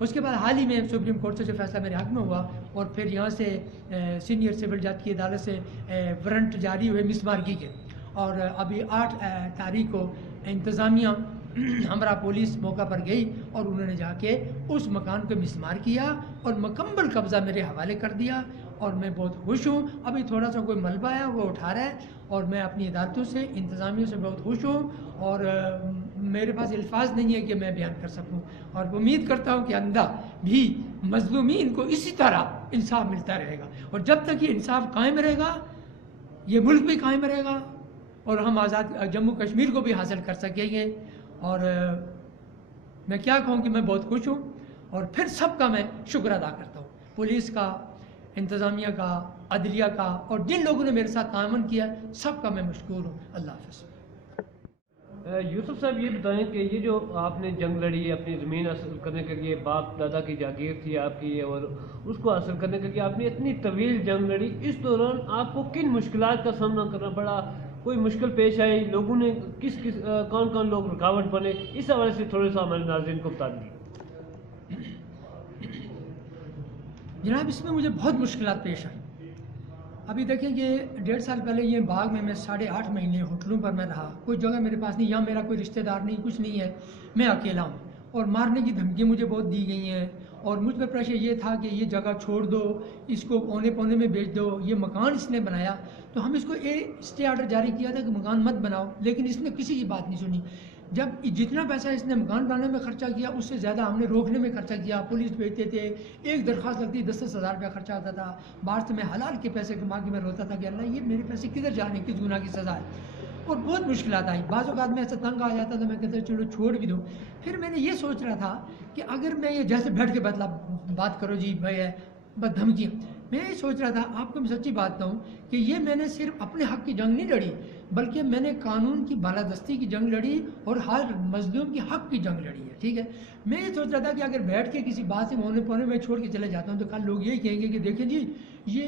اس کے بعد حال ہی میں سپریم کورٹ سے جو فیصلہ میرے حق میں ہوا اور پھر یہاں سے سینئر سول جج کی عدالت سے وارنٹ جاری ہوئے مسمارگی کے، اور ابھی 8 تاریخ کو انتظامیہ ہمارا پولیس موقع پر گئی اور انہوں نے جا کے اس مکان کو مسمار کیا اور مکمل قبضہ میرے حوالے کر دیا، اور میں بہت خوش ہوں۔ ابھی تھوڑا سا کوئی ملبہ ہے وہ اٹھا رہا ہے، اور میں اپنی عدالتوں سے انتظامیہ سے بہت خوش ہوں، اور میرے پاس الفاظ نہیں ہے کہ میں بیان کر سکوں، اور امید کرتا ہوں کہ آئندہ بھی مظلومین کو اسی طرح انصاف ملتا رہے گا، اور جب تک یہ انصاف قائم رہے گا یہ ملک بھی قائم رہے گا، اور ہم آزاد جموں کشمیر کو بھی حاصل کر سکیں گے۔ اور میں کیا کہوں کہ میں بہت خوش ہوں، اور پھر سب کا میں شکر ادا کرتا ہوں، پولیس کا، انتظامیہ کا، عدلیہ کا، اور جن لوگوں نے میرے ساتھ تعاون کیا سب کا میں مشکور ہوں۔ اللہ حافظ۔ یوسف صاحب یہ بتائیں کہ یہ جو آپ نے جنگ لڑی ہے اپنی زمین حاصل کرنے کے لیے، باپ دادا کی جاگیر تھی آپ کی اور اس کو حاصل کرنے کے لیے آپ نے اتنی طویل جنگ لڑی، اس دوران آپ کو کن مشکلات کا سامنا کرنا پڑا؟ کوئی مشکل پیش آئی؟ لوگوں نے کون کون لوگ رکاوٹ بنے؟ اس حوالے سے تھوڑا سا ہمارے ناظرین کو بتا دیں۔ جناب اس میں مجھے بہت مشکلات پیش آئیں۔ ابھی دیکھیں کہ 1.5 سال پہلے یہ باغ میں 8.5 مہینے ہوٹلوں پر میں رہا، کوئی جگہ میرے پاس نہیں، یہاں میرا کوئی رشتہ دار نہیں، کچھ نہیں ہے، میں اکیلا ہوں، اور مارنے کی دھمکی مجھے بہت دی گئی ہیں، اور مجھ پہ پریشر یہ تھا کہ یہ جگہ چھوڑ دو، اس کو اونے پونے میں بیچ دو، یہ مکان اس نے بنایا، تو ہم اس کو اسٹے آرڈر جاری کیا تھا کہ مکان مت بناؤ، لیکن اس نے کسی کی بات نہیں سنی۔ جب جتنا پیسہ اس نے مکان بنانے میں خرچہ کیا اس سے زیادہ ہم نے روکنے میں خرچہ کیا، پولیس بھیجتے تھے، ایک درخواست لگتی 10-10 ہزار روپیہ خرچہ آتا تھا، باہر سے میں حلال کے پیسے کما کے میں روتا تھا کہ اللہ یہ میرے پیسے کدھر جانے، کس گناہ کی سزا ہے، اور بہت مشکلات آئی۔ بعض اوقات میں ایسا تنگ آ جاتا تھا، میں کہتا چلو چھوڑ بھی دوں۔ پھر میں نے یہ سوچ رہا تھا کہ اگر میں یہ جیسے بیٹھ کے بات کرو جی بھائی ہے بس دھمکیاں، میں یہ سوچ رہا تھا آپ کو میں سچی بات کہوں کہ یہ میں نے صرف اپنے حق کی جنگ نہیں لڑی، بلکہ میں نے قانون کی بالادستی کی جنگ لڑی اور ہر مظلوم کی حق کی جنگ لڑی ہے، ٹھیک ہے۔ میں یہ سوچ رہا تھا کہ اگر بیٹھ کے کسی بات سے مونے پونے میں چھوڑ کے چلے جاتا ہوں تو کل لوگ یہی کہیں گے کہ دیکھیں جی یہ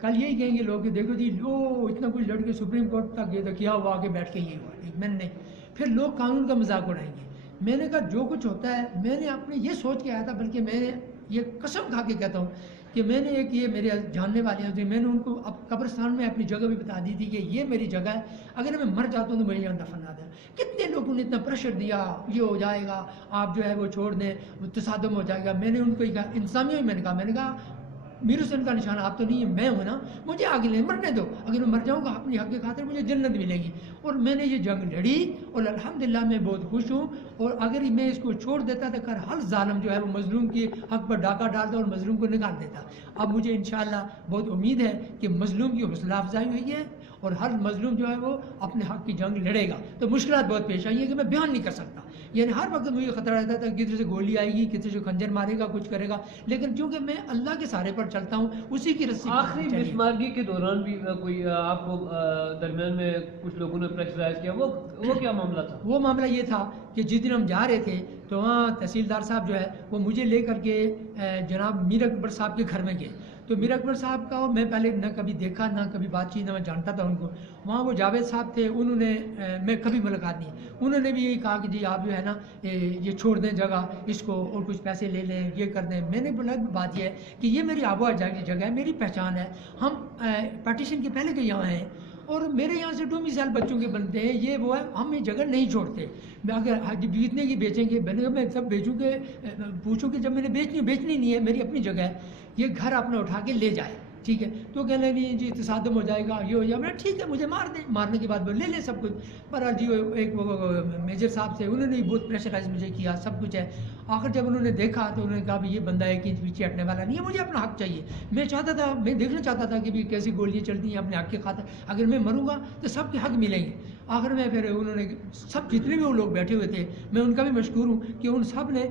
کل یہی کہیں گے لوگ کہ دیکھو جی لو اتنا کچھ لڑ کے سپریم کورٹ تک گئے تو کیا ہوا آگے بیٹھ کے یہ ہوا، میں نے نہیں، پھر لوگ قانون کا مذاق اڑائیں گے۔ میں نے کہا جو کچھ ہوتا ہے میں نے اپنے یہ سوچ کے آیا تھا، بلکہ میں نے یہ قسم کھا کے کہتا ہوں کہ میں نے ایک یہ میرے جاننے والے ہیں میں نے ان کو اب قبرستان میں اپنی جگہ بھی بتا دی تھی کہ یہ میری جگہ ہے، اگر میں مر جاتا ہوں تو مجھے یہاں دفنا دیں۔ کتنے لوگوں نے اتنا پریشر دیا یہ ہو جائے گا آپ جو ہے وہ چھوڑ دیں، وہ تصادم ہو جائے گا۔ میں نے ان کو کہا انتظامیہ میں نے کہا میر حسین کا نشانہ آپ تو نہیں ہے، میں ہوں نا، مجھے آگے لے مرنے دو، اگر میں مر جاؤں گا اپنی حق کی خاطر مجھے جنت ملے گی۔ اور میں نے یہ جنگ لڑی اور الحمدللہ میں بہت خوش ہوں، اور اگر میں اس کو چھوڑ دیتا تو ہر ظالم جو ہے وہ مظلوم کی حق پر ڈاکہ ڈالتا اور مظلوم کو نکال دیتا۔ اب مجھے انشاءاللہ بہت امید ہے کہ مظلوم کی حوصلہ افزائی ہوئی ہے اور ہر مظلوم جو ہے وہ اپنے حق کی جنگ لڑے گا۔ تو مشکلات بہت پیش آئی ہیں کہ میں بیان نہیں کر سکتا، یعنی ہر وقت مجھے خطرہ رہتا تھا کہ کسی سے گولی آئے گی، کسی سے خنجر مارے گا، کچھ کرے گا، لیکن چونکہ میں اللہ کے سہارے پر چلتا ہوں اسی کی رسی۔ آخری مسمارگی کے دوران بھی کوئی آپ کو درمیان میں کچھ لوگوں نے پریشرائز کیا، وہ کیا معاملہ تھا؟ وہ معاملہ یہ تھا کہ جس دن ہم جا رہے تھے تو وہاں تحصیلدار صاحب جو ہے وہ مجھے لے کر کے جناب میر اکبر صاحب کے گھر میں گئے، تو میر اکبر صاحب کا میں پہلے نہ کبھی دیکھا نہ کبھی بات چیت، نہ میں جانتا تھا ان کو۔ وہاں وہ جاوید صاحب تھے، انہوں نے میں کبھی ملاقات نہیں، انہوں نے بھی یہی کہا کہ جی آپ جو ہے نا یہ چھوڑ دیں جگہ اس کو اور کچھ پیسے لے لیں، یہ کر دیں۔ میں نے بولا بات یہ ہے کہ یہ میری آب و اجزا کی جگہ ہے، میری پہچان ہے، ہم پارٹیشن کے پہلے کے یہاں ہیں اور میرے یہاں سے 2 سال بچوں کے بنتے ہیں، یہ وہ ہے، ہم یہ جگہ نہیں چھوڑتے۔ میں اگر جتنے کی بیچیں گے میں سب بیچوں گے، پوچھوں کہ جب میں نے بیچنی نہیں ہے، میری اپنی جگہ ہے، یہ گھر اپنا اٹھا کے لے جائے، ٹھیک ہے۔ تو کہنے نہیں جی تصادم ہو جائے گا، یہ ہو جائے گا، ٹھیک ہے مجھے مار دیں، مارنے کے بعد وہ لے لیں سب کچھ۔ پر جی ایک وہ میجر صاحب سے انہوں نے بہت پریشرائز مجھے کیا، سب کچھ ہے۔ آخر جب انہوں نے دیکھا تو انہوں نے کہا یہ بندہ 1 انچ پیچھے ہٹنے والا نہیں ہے، مجھے اپنا حق چاہیے۔ میں چاہتا تھا، میں دیکھنا چاہتا تھا کہ بھی کیسی گولیاں چلتی ہیں اپنے حق کی خاطر، اگر میں مروں گا تو سب کے حق ملیں گے۔ آخر میں پھر انہوں نے سب جتنے بھی وہ لوگ بیٹھے ہوئے تھے، میں ان کا بھی مشکور ہوں کہ ان سب نے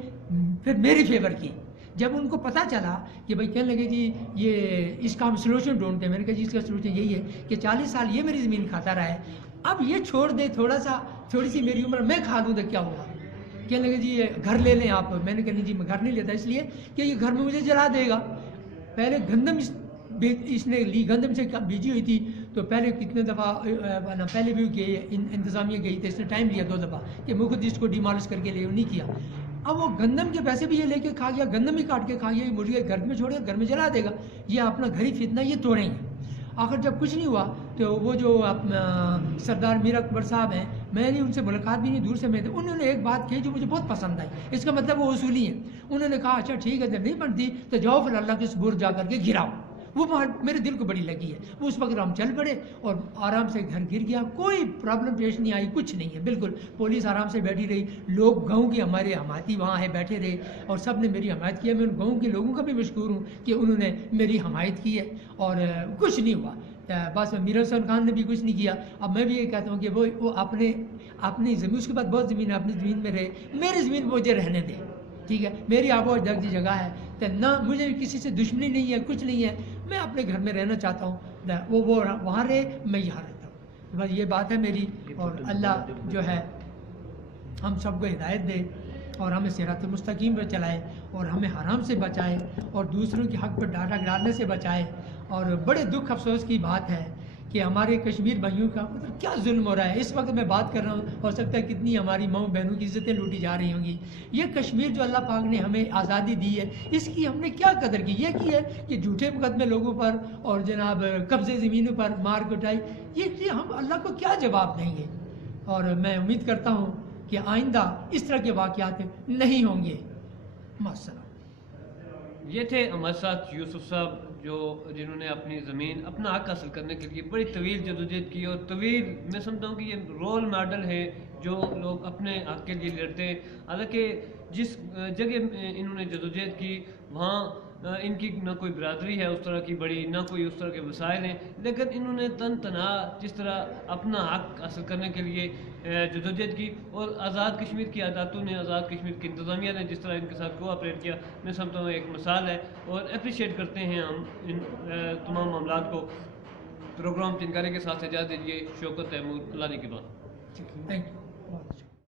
پھر میری فیور کی۔ جب ان کو پتہ چلا کہ بھائی کہنے لگے جی یہ اس کا ہم سلوشن ڈھونڈتے ہیں، میں نے کہا جی اس کا سلوشن یہی ہے کہ 40 سال یہ میری زمین کھاتا رہا ہے، اب یہ چھوڑ دے، تھوڑی سی میری عمر میں کھا دوں تو کیا ہوگا۔ کہنے لگے جی یہ گھر لے لیں آپ، میں نے کہا نہیں جی میں گھر نہیں لیتا، اس لیے کہ یہ گھر میں مجھے جلا دے گا۔ پہلے گندم اس نے لی، گندم سے بیجی ہوئی تھی، تو پہلے کتنے دفعہ پہلے بھی انتظامیہ گئی تھی، اس نے ٹائم لیا 2 دفعہ کہ میں خود اس کو ڈیمالش کر کے لے نہیں کیا۔ اب وہ گندم کے پیسے بھی یہ لے کے کھا گیا, گندم ہی کاٹ کے کھا گیا, یہ مرغی گھر میں چھوڑے گا, گھر میں جلا دے گا, یہ اپنا گھر ہی فتنہ یہ توڑیں گے. آخر جب کچھ نہیں ہوا تو وہ جو سردار میر اکبر صاحب ہیں, میں نے ان سے ملاقات بھی نہیں, دور سے میں تھے, انہوں نے ایک بات کہی جو مجھے بہت پسند آئی. اس کا مطلب وہ اصولی ہیں. انہوں نے کہا اچھا ٹھیک ہے جب نہیں بنتی تو جاؤ پھر اللہ کے سپرد جا کر کے گراؤ. وہ بات میرے دل کو بڑی لگی ہے. وہ اس وقت ہم چل پڑے اور آرام سے گھر گر گیا, کوئی پرابلم پیش نہیں آئی, کچھ نہیں ہے بالکل. پولیس آرام سے بیٹھی رہی, لوگ گاؤں کے ہمارے حمایتی وہاں ہے بیٹھے رہے اور سب نے میری حمایت کی ہے. میں ان گاؤں کے لوگوں کا بھی مشکور ہوں کہ انہوں نے میری حمایت کی ہے اور کچھ نہیں ہوا. بس میر حسین خان نے بھی کچھ نہیں کیا. اب میں بھی یہ کہتا ہوں کہ وہ اپنی زمین, اس کے بعد بہت زمین ہے, اپنی زمین میں رہے, میری زمین مجھے رہنے دے, ٹھیک ہے. میری آب و اجداد کی جگہ ہے, تو نہ مجھے کسی سے دشمنی نہیں ہے, کچھ نہیں ہے. میں اپنے گھر میں رہنا چاہتا ہوں, وہ وہاں رہے, میں یہاں رہتا ہوں. بس یہ بات ہے میری. اور اللہ جو ہے ہم سب کو ہدایت دے اور ہمیں صراط مستقیم پہ چلائے اور ہمیں حرام سے بچائے اور دوسروں کے حق پر ڈالنے سے بچائے. اور بڑے دکھ افسوس کی بات ہے کہ ہمارے کشمیر بھائیوں کا مطلب کیا ظلم ہو رہا ہے. اس وقت میں بات کر رہا ہوں, ہو سکتا ہے کتنی ہماری ماؤں بہنوں کی عزتیں لوٹی جا رہی ہوں گی. یہ کشمیر جو اللہ پاک نے ہمیں آزادی دی ہے, اس کی ہم نے کیا قدر کی؟ یہ کی ہے کہ جھوٹے مقدمے لوگوں پر اور جناب قبضے زمینوں پر مار کٹائی. یہ ہم اللہ کو کیا جواب دیں گے؟ اور میں امید کرتا ہوں کہ آئندہ اس طرح کے واقعات نہیں ہوں گے. ماسلام. یہ تھے ہمارے ساتھ یوسف صاحب جنہوں نے اپنی زمین اپنا حق حاصل کرنے کے لیے بڑی طویل جدوجہد کی, اور طویل میں سمجھتا ہوں کہ یہ رول ماڈل ہے جو لوگ اپنے حق کے لیے لڑتے ہیں. حالانکہ جس جگہ انہوں نے جدوجہد کی وہاں ان کی نہ کوئی برادری ہے اس طرح کی بڑی, نہ کوئی اس طرح کے وسائل ہیں, لیکن انہوں نے تنہا جس طرح اپنا حق حاصل کرنے کے لیے جدوجہد کی, اور آزاد کشمیر کی عاداتوں نے, آزاد کشمیر کی انتظامیہ نے جس طرح ان کے ساتھ کوآپریٹ کیا, میں سمجھتا ہوں ایک مثال ہے. اور اپریشیٹ کرتے ہیں ہم ان تمام معاملات کو. پروگرام چنکارے کے ساتھ اجازت دیجیے. شوکت تیمور, اللہ نے کی بات. Thank you.